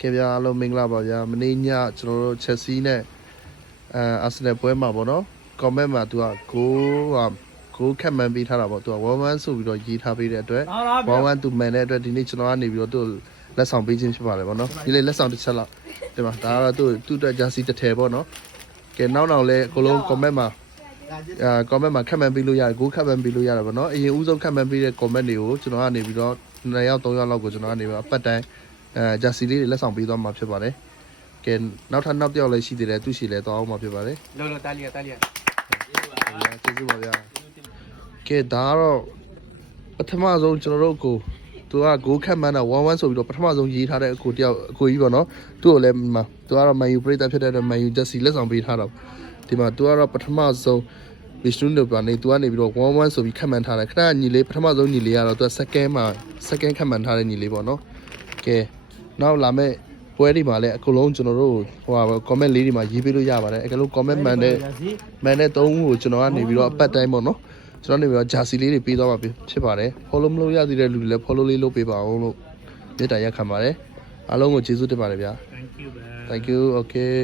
ကဲဗျာအားလုံးမင်္ဂလာပါဗျာမနေ့ညကျွန်တော်တို့ချက်စီးနဲ့အာဆင်နယ်ပွဲမှာပေါ့နော် comment မှာသူကဂိုးခက်မှန်းပေးထားတာပေါ့သူက1-1ဆိုပြီးတော့ရေးထားပေးတဲ့အတွက်1-1သူမှန်တဲ့အတွက်ဒီနေ့ကျွန်တော်ကနေပြီးတော့သူလက်ဆောင်ပေးခြင်းဖြစ်ပါတယ်ပေါ့နော်ဒီလေလက်ဆောင်တစ်ချက်လောက်ဒီမှာဒါကတော့သူ့အတွက်ဂျာစီတစ်ထည်ပေါ့နော်ကဲနောက်လဲအကုန်လုံး comment မှာcomment မှာခက်မှန်းပေးလို့ရတယ်ဂိုးခက်မှန်းပေးလို့ရတယ်ပေါ့နော်အရင်ဦးဆုံးခက်မှန်းပေးတဲ့ comment တွေကိုကျွန်တော်ကနေပြီးတော့2ယောက်3ယောက်လောက်ကိုကျွန်တော်ကနေပြီးတော့အပတ်တိုင်းဂျာစီလေးတွေလက်ဆောင်ပေးသွားမှာဖြစ်ပါတယ်ကဲနောက်တစ်ယောက်လည်းရှိသေးတယ်သူရှိလဲသွားအောင်မှာဖြစ်ပါတယ်လောတာလီကျေးဇူးပါဗျာကဲဒါကတော့ပထမဆုံးကျွန်တော်တို့ကိုသူကဂိုးခတ်မှန်းတာ1-1ဆိုပြီးတော့ပထမဆုံးရေးထားတဲ့အကိုတယောက်အကိုကြီးပေါ့နော်သူ့ကိုလည်းသူကတော့မန်ယူပရိသတ်ဖြစ်တဲ့အတွက်မန်ယူဂျက်စီလက်ဆောင်ပေးထားတာဒီမှာသူကတော့ပထမဆုံးဗီရှနုတို့ကနေသူကနေပြီးတော့1-1ဆိုပြီးခတ်မှန်းထားတယ်ခဏညီလေးပထမဆုံးညီလေးကတော့သူက second ခတ်မှန်းထားတဲ့ညီလေးပေါ့နော်ကဲနောက်လာမဲ့ပွဲဒီမှာလည်းအကုန်လုံးကျွန်တော်တို့comment လေးတွေမှာရေးပေးလို့ရပါတယ်အကယ်လို့ comment မှန်တဲ့3ဦးကိုကျွန်တော်ကနေပြီးတော့အပတ်တိုင်းပေါ့နော်ကျွန်တော်နေပြီးတော့ဂျာစီလေးတွေပေးသွားမှာဖြစ်ပါတယ် follow မလုပ်ရသေးတဲ့လူတွေလည်း follow လေးလုပ်ပေးပါအောင်လို့မေတ္တာရက်ခံပါတယ်အားလုံးကိုကျေးဇူးတင်ပါတယ်ဗျာ thank you thank you okay